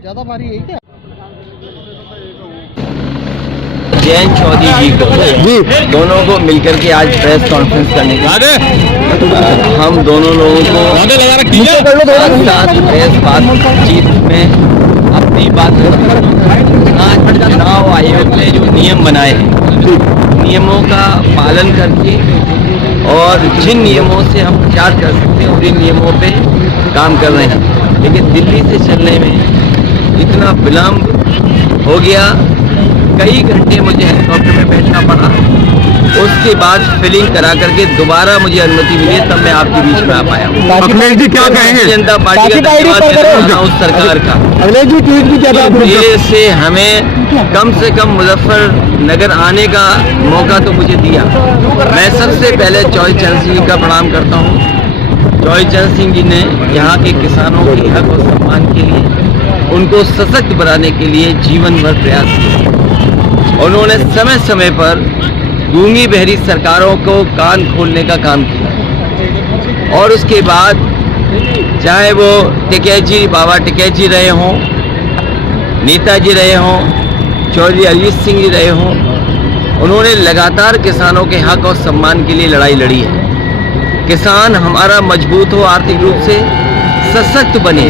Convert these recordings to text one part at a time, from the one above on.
ज्यादा भारी है क्या? जयंत चौधरी जी को दोनों को मिलकर के आज प्रेस कॉन्फ्रेंस करने का हम दोनों लोगों को साथ प्रेस बातचीत में अपनी बात आज चुनाव आयोग ने जो नियम बनाए हैं नियमों का पालन करके और जिन नियमों से हम प्रचार कर सकते हैं उन नियमों पे काम कर रहे हैं, लेकिन दिल्ली से चलने में इतना विलम्ब हो गया, कई घंटे मुझे हेलीकॉप्टर में बैठना पड़ा। उसके बाद फिलिंग करा करके दोबारा मुझे अनुमति मिली, तब मैं आपके बीच में आ पाया हूँ। अखिलेश जी क्या कहेंगे? जनता पार्टी का धन्यवाद देना उस सरकार का। अखिलेश जी ट्वीट भी क्या ये से हमें कम से कम मुजफ्फरनगर आने का मौका तो मुझे दिया। मैं सबसे पहले चौधरी चरण सिंह का प्रणाम करता हूँ। चौधरी चरण सिंह जी ने यहाँ के किसानों के हक और सम्मान के लिए, उनको सशक्त बनाने के लिए जीवन भर प्रयास किया। उन्होंने समय समय पर गूंगी बहरी सरकारों को कान खोलने का काम किया और उसके बाद चाहे वो टिकैत बाबा टिकैत जी रहे हों, नेताजी रहे हों, चौधरी अजीत सिंह जी रहे हों, उन्होंने लगातार किसानों के हक और सम्मान के लिए लड़ाई लड़ी है। किसान हमारा मजबूत हो, आर्थिक रूप से सशक्त बने,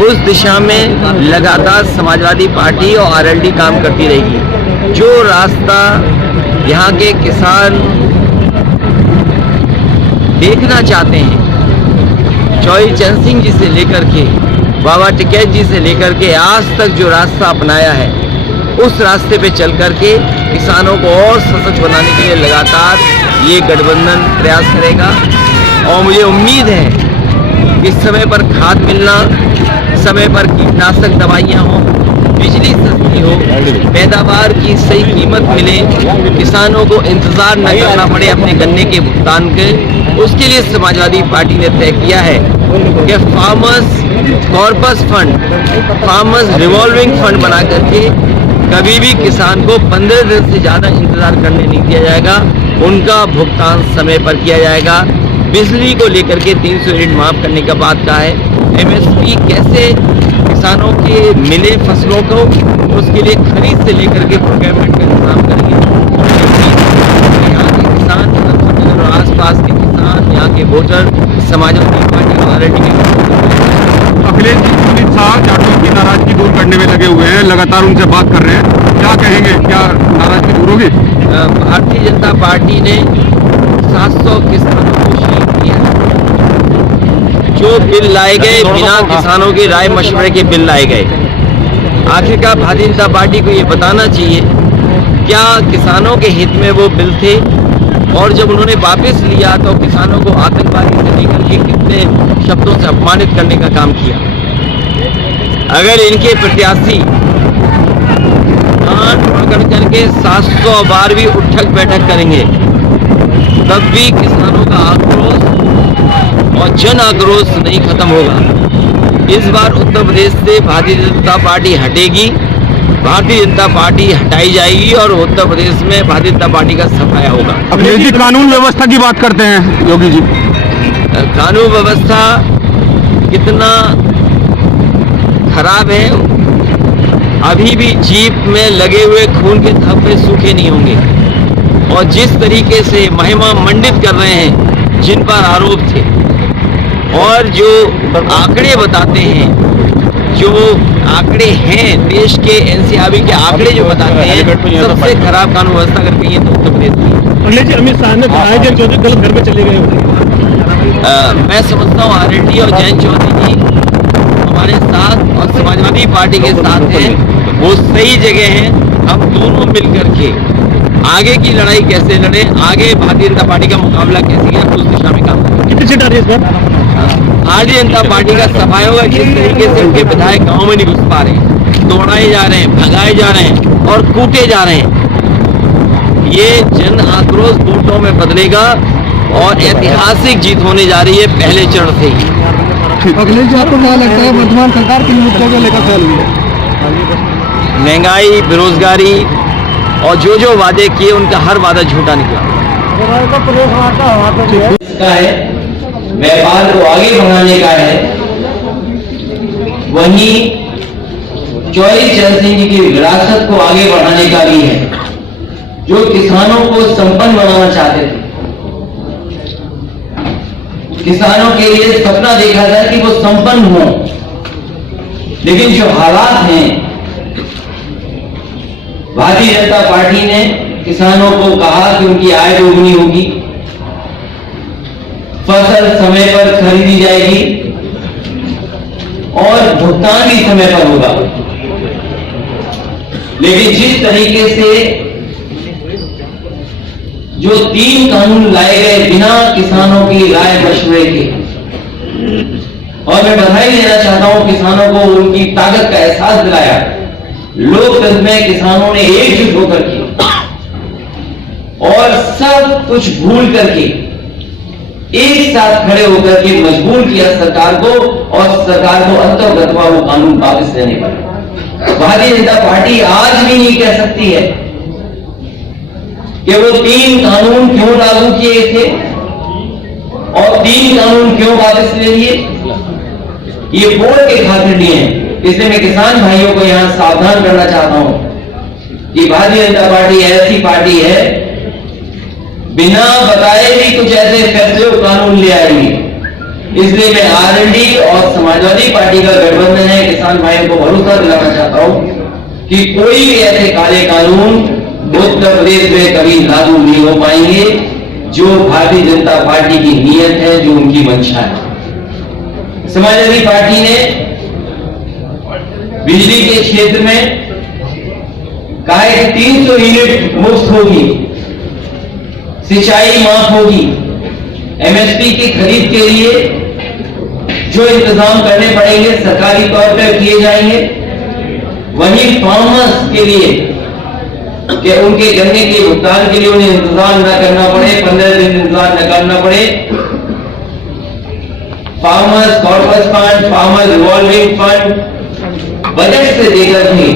उस दिशा में लगातार समाजवादी पार्टी और आरएलडी काम करती रहेगी। जो रास्ता यहाँ के किसान देखना चाहते हैं, चौधरी चरण सिंह जी से लेकर के बाबा टिकैत जी से लेकर के आज तक जो रास्ता अपनाया है, उस रास्ते पे चल करके किसानों को और सशक्त बनाने के लिए लगातार ये गठबंधन प्रयास करेगा। और मुझे उम्मीद है कि समय पर खाद मिलना, समय पर कीटनाशक दवाइयाँ हों, बिजली सस्ती हो, पैदावार की सही कीमत मिले, किसानों को इंतजार न करना पड़े अपने गन्ने के भुगतान के, उसके लिए समाजवादी पार्टी ने तय किया है कि farmers corpus fund, farmers revolving fund बना करके कभी भी किसान को 15 दिन से ज़्यादा इंतजार करने नहीं दिया जाएगा, उनका भुगतान समय पर किया जाएगा। बिजली को लेकर के 300 यूनिट माफ करने का बात कहा है। एमएसपी कैसे किसानों के मिले फसलों को, उसके लिए खरीद से लेकर के प्रोक्योरमेंट का इंतजाम करेंगे। यहाँ के किसान और आसपास के किसान, यहाँ के वोटर समाजवादी पार्टी और आरएलडी के अखिलेश जी अमित शाह जाटों की नाराजगी दूर करने में लगे हुए हैं, लगातार उनसे बात कर रहे हैं, क्या कहेंगे? क्या नाराजगी दूर होगी? भारतीय जनता पार्टी ने 700 किसानों को शहीद किया। जो बिल लाए गए बिना किसानों के राय मशवरे के बिल लाए गए। आखिरकार भारतीय जनता पार्टी को ये बताना चाहिए क्या किसानों के हित में वो बिल थे, और जब उन्होंने वापस लिया तो किसानों को आतंकवादी से लेकर के कितने शब्दों से अपमानित करने का काम किया। अगर इनके प्रत्याशी कान पकड़ करके 700 बार भी उठक बैठक करेंगे, तब भी किसानों का आक्रोश और जन आक्रोश नहीं खत्म होगा। इस बार उत्तर प्रदेश से भारतीय जनता पार्टी हटेगी, भारतीय जनता पार्टी हटाई जाएगी और उत्तर प्रदेश में भारतीय जनता पार्टी का सफाया होगा। अखिलेश जी कानून व्यवस्था की बात करते हैं योगी जी। कानून व्यवस्था कितना खराब है, अभी भी जीप में लगे हुए खून के धब्बे सूखे नहीं होंगे। और जिस तरीके से महिमा मंडित कर रहे हैं जिन पर आरोप थे, और जो आंकड़े बताते हैं, जो आंकड़े हैं देश के एनसीआरबी के आंकड़े जो बताते हैं, सबसे खराब कानून व्यवस्था अगर कही है तो उत्तर प्रदेश की। अमित शाह ने कहा है कि चौधरी गलत घर में चले गए। मैं समझता हूँ आरएलडी और जयंत चौधरी जी हमारे साथ और समाजवादी पार्टी के साथ हैं, वो सही जगह हैं। हम दोनों मिलकर के आगे की लड़ाई कैसे लड़े, आगे भारतीय जनता पार्टी का मुकाबला कैसे किया, उस दिशा में काम करें। कितनी सीट आ रही है इस बार? भारतीय जनता पार्टी का सफाया होगा। जिस तरीके से उनके विधायक गांव में नहीं घुस पा रहे हैं, दौड़ाए जा रहे हैं, भगाए जा रहे हैं और कूटे जा रहे हैं, ये जन आक्रोश वोटों में बदलेगा और ऐतिहासिक जीत होने जा रही है पहले चरण से ही। अखिलेश जी आपको क्या लगता है वर्तमान सरकार किन मुद्दों को लेकर फैल रही है? महंगाई, बेरोजगारी और जो वादे किए उनका हर वादा झूठा निकला। का है, व्यापार को आगे बढ़ाने का है, वहीं चौधरी चरण सिंह जी की विरासत को आगे बढ़ाने का भी है, जो किसानों को संपन्न बनाना चाहते थे। किसानों के लिए सपना देखा था कि वो संपन्न हो, लेकिन जो हालात हैं, भारतीय जनता पार्टी ने किसानों को कहा कि उनकी आय दोगुनी होगी, फसल समय पर खरीदी जाएगी और भुगतान भी समय पर होगा। लेकिन जिस तरीके से जो 3 कानून लाए गए बिना किसानों की राय मशवरे के, और मैं बधाई देना चाहता हूं किसानों को, उनकी ताकत का एहसास दिलाया। लोकतंत्र में किसानों ने एकजुट होकर के और सब कुछ भूल करके एक साथ खड़े होकर के मजबूर किया सरकार को, और सरकार को अंतर्गत वो कानून वापस लेने पड़े। भारतीय जनता पार्टी आज भी नहीं कह सकती है कि वो 3 कानून क्यों लागू किए थे और 3 कानून क्यों वापस ले लिए। ये वोट के खातिर लिए हैं। इसलिए मैं किसान भाइयों को यहां सावधान करना चाहता हूं कि भारतीय जनता पार्टी ऐसी पार्टी है, बिना बताए भी कुछ ऐसे फैसले और कानून ले आएगी। इसलिए मैं आरएलडी और समाजवादी पार्टी का गठबंधन है, किसान भाइयों को भरोसा दिलाना चाहता हूं कि कोई भी ऐसे काले कानून उत्तर प्रदेश में कभी लागू नहीं हो पाएंगे, जो भारतीय जनता पार्टी की नीयत है, जो उनकी मंशा है। समाजवादी पार्टी ने बिजली के क्षेत्र में कहा है कि 300 यूनिट मुफ्त होगी, सिंचाई माफ होगी, एमएसपी की खरीद के लिए जो इंतजाम करने पड़ेंगे सरकारी तौर पर किए जाएंगे। वहीं फार्मर्स के लिए कि उनके गन्ने के भुगतान के लिए उन्हें इंतजार न करना पड़े, 15 दिन इंतजार न करना पड़े। Farmers corpus fund, farmers revolving fund budget से देकर भी